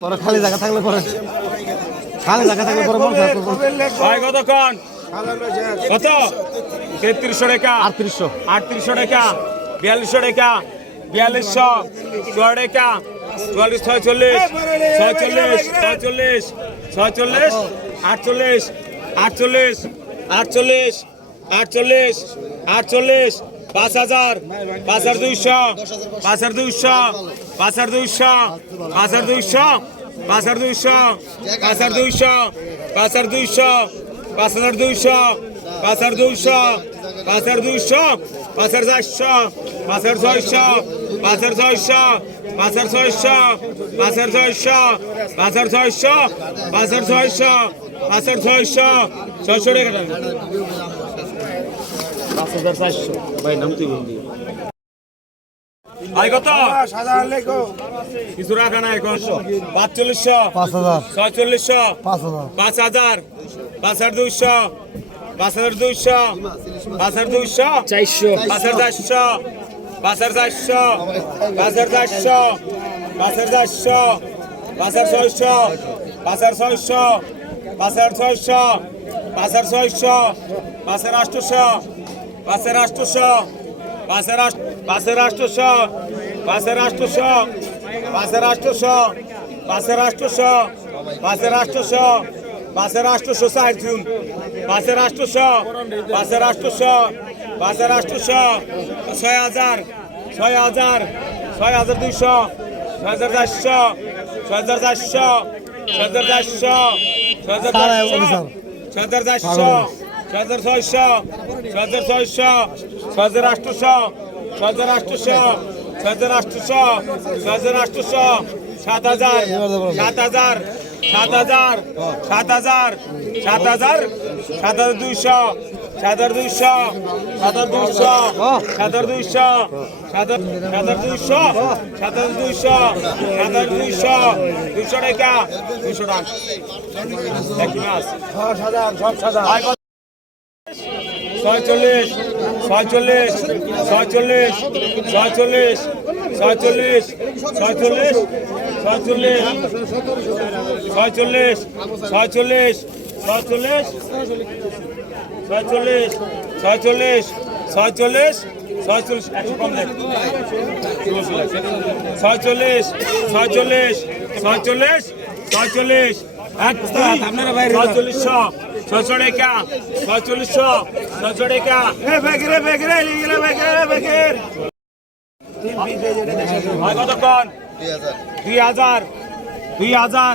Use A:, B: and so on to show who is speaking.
A: পরে খালি জায়গা থাকলে পরে খালি জায়গা থাকলে পরে মন খারাপ।
B: ভাই কতক্ষণ? কত? তেত্রিশশো টাকা।
A: আটত্রিশশো।
B: আটত্রিশশো টাকা। বিয়াল্লিশশো টাকা। বিয়াল্লিশশো। চুয়া টাকা। চুয়াল্লিশ ছয়চল্লিশ। ছয়চল্লিশ ছয়চল্লিশ। ছয়চল্লিশ আটচল্লিশ আটচল্লিশ আটচল্লিশ আটচল্লিশ আটচল্লিশ। পাঁচ হাজার পাঁচ হাজার দুইশো পাঁচ হাজার দুইশো পাঁচ হাজার দুইশো পাঁচ হাজার দুইশো পাঁচ হাজার দুইশো পাঁচ হাজার দুইশো পাঁচ হাজার দুইশো পাঁচ হাজার দুইশো পাঁচ হাজার দুইশো পাঁচ হাজার দুইশো পাঁচ হাজার চারশো পাঁচ হাজার ছয়শো পাঁচ হাজার ছয়শো পাঁচ হাজার ছয়শো পাঁচ হাজার ছয়শো পাঁচ হাজার ছয়শো পাঁচ হাজার ছয়শো পাঁচ হাজার ছয়শো ছয়শো টাকা। পাঁচ হাজার চারশো ভাই নাম তুই কত কিছু রাখা নাই পাঁচচল্লিশশো
A: পাঁচ হাজার
B: ছয়চল্লিশশো
A: পাঁচ হাজার
B: পাঁচ হাজার পাঁচ হাজার দুইশো পাঁচ হাজার দুইশো পাঁচ হাজার দুইশো
C: চারশো
B: পাঁচ হাজার চারশো পাঁচ হাজার চারশো পাঁচ হাজার চারশো পাঁচ হাজার চারশো পাঁচ হাজার ছয়শো পাঁচ হাজার ছয়শো পাঁচ হাজার ছয়শো পাঁচ হাজার ছয়শো পাঁচ হাজার আটশোশো পাশে রাষ্ট্রস পাশে রাষ্ট্র পাশে রাষ্ট্রস পাশে রাষ্ট্রস পাশে রাষ্ট্রস পাশে রাষ্ট্রস পাশে রাষ্ট্রস পাশে রাষ্ট্রস সাইড জুন পাশে রাষ্ট্রস পাশে রাষ্ট্রস পাশে রাষ্ট্রস ছয় হাজার ছয় হাজার ছয় হাজার দুইশো ছয় হাজার চারশো ছয় হাজার চারশো ছয় হাজার চারশো ছয় হাজার চারশো ছয় হাজার চারশো ছয় হাজার ছয়শো ছয় হাজার ছয়শো ছয় হাজার আষ্টশো ছয় হাজার আষ্টশো ছয় হাজার আষ্টশো ছয় হাজার আষ্টশো সাত হাজার সাত হাজার সাত হাজার সাত হাজার সাত হাজার সাত হাজার দুইশো সাত হাজার দুইশো সাত হাজার দুইশো সাত হাজার দুইশো সাত হাজার দুইশো সাত হাজার দুইশো সাত হাজার দুইশো দুইশো টাকা দুইশো টাকা? ছয়চল্লিশ ছয়চল্লিশ ছয়চল্লিশ ছয়চল্লিশ ছয়চল্লিশ ছয়চল্লিশ ছয়চল্লিশ ছয়চল্লিশ ছয়চল্লিশ ছয়চল্লিশ ছয়চল্লিশ ছয়চল্লিশ ছয়চল্লিশ ছয়চল্লিশ একশো কম দেন ছয়চল্লিশ ছয়চল্লিশ ছয়চল্লিশ ছয়চল্লিশ এক ছয়চল্লিশশো ছয়শো টাকা ছয়চল্লিশশো ছয়শো টাকা কতক্ষণ? দুই হাজার দুই হাজার।